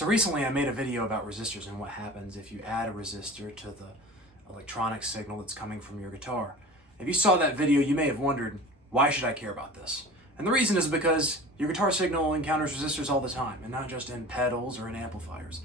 So recently I made a video about resistors and what happens if you add a resistor to the electronic signal that's coming from your guitar. If you saw that video, you may have wondered, why should I care about this? And the reason is because your guitar signal encounters resistors all the time, and not just in pedals or in amplifiers.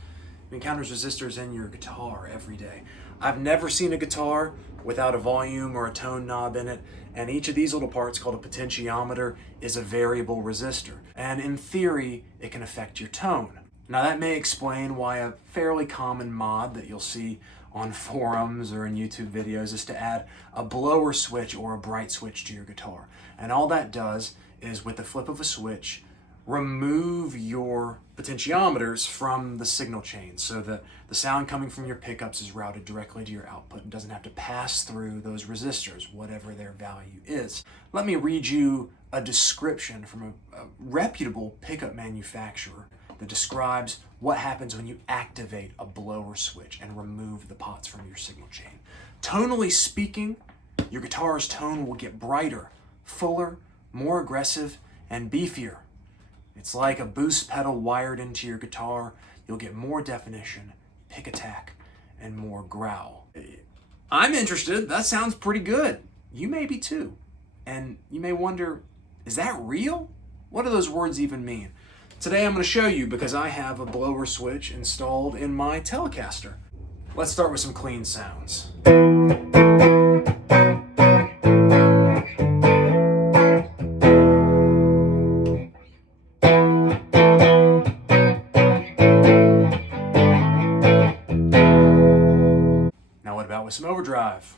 It encounters resistors in your guitar every day. I've never seen a guitar without a volume or a tone knob in it, and each of these little parts, called a potentiometer, is a variable resistor. And in theory, it can affect your tone. Now that may explain why a fairly common mod that you'll see on forums or in YouTube videos is to add a blower switch or a bright switch to your guitar. And all that does is, with the flip of a switch, remove your potentiometers from the signal chain so that the sound coming from your pickups is routed directly to your output and doesn't have to pass through those resistors, whatever their value is. Let me read you a description from a reputable pickup manufacturer that describes what happens when you activate a blower switch and remove the pots from your signal chain. Tonally speaking, your guitar's tone will get brighter, fuller, more aggressive, and beefier. It's like a boost pedal wired into your guitar. You'll get more definition, pick attack, and more growl. I'm interested. That sounds pretty good. You may be too. And you may wonder, is that real? What do those words even mean? Today I'm going to show you, because I have a blower switch installed in my Telecaster. Let's start with some clean sounds. Now what about with some overdrive?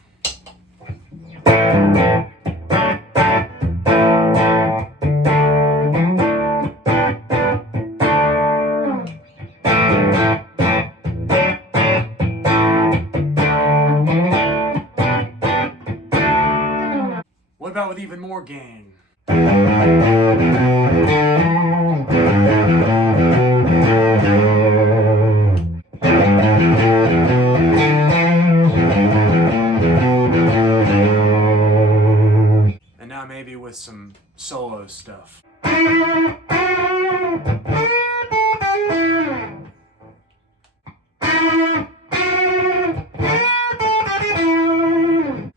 What about with even more gain? And now maybe with some solo stuff.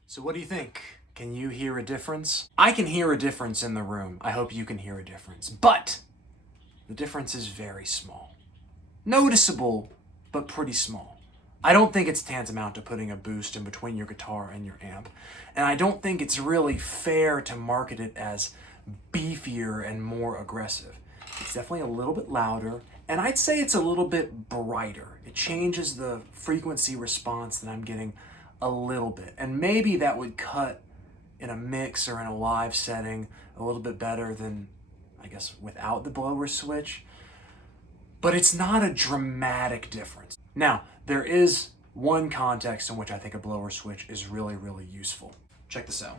So what do you think? Can you hear a difference? I can hear a difference in the room. I hope you can hear a difference. But the difference is very small. Noticeable, but pretty small. I don't think it's tantamount to putting a boost in between your guitar and your amp. And I don't think it's really fair to market it as beefier and more aggressive. It's definitely a little bit louder, and I'd say it's a little bit brighter. It changes the frequency response that I'm getting a little bit. And maybe that would cut in a mix or in a live setting a little bit better than, I guess, without the blower switch. But it's not a dramatic difference. Now, there is one context in which I think a blower switch is really, really useful. Check this out.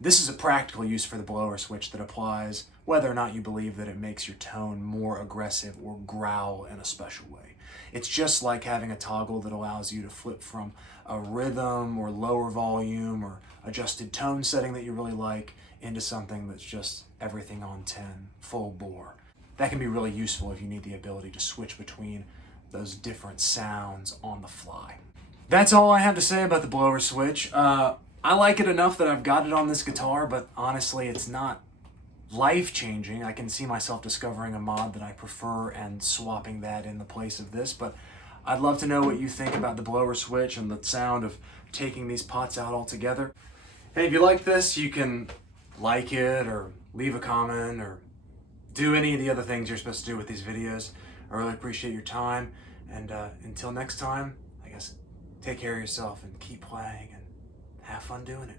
This is a practical use for the blower switch that applies whether or not you believe that it makes your tone more aggressive or growl in a special way. It's just like having a toggle that allows you to flip from a rhythm or lower volume or adjusted tone setting that you really like into something that's just everything on 10, full bore. That can be really useful if you need the ability to switch between those different sounds on the fly. That's all I have to say about the blower switch. I like it enough that I've got it on this guitar, but honestly, it's not life-changing. I can see myself discovering a mod that I prefer and swapping that in the place of this, but I'd love to know what you think about the blower switch and the sound of taking these pots out altogether. Hey, if you like this, you can like it or leave a comment or do any of the other things you're supposed to do with these videos. I really appreciate your time, and until next time, I guess take care of yourself and keep playing and have fun doing it.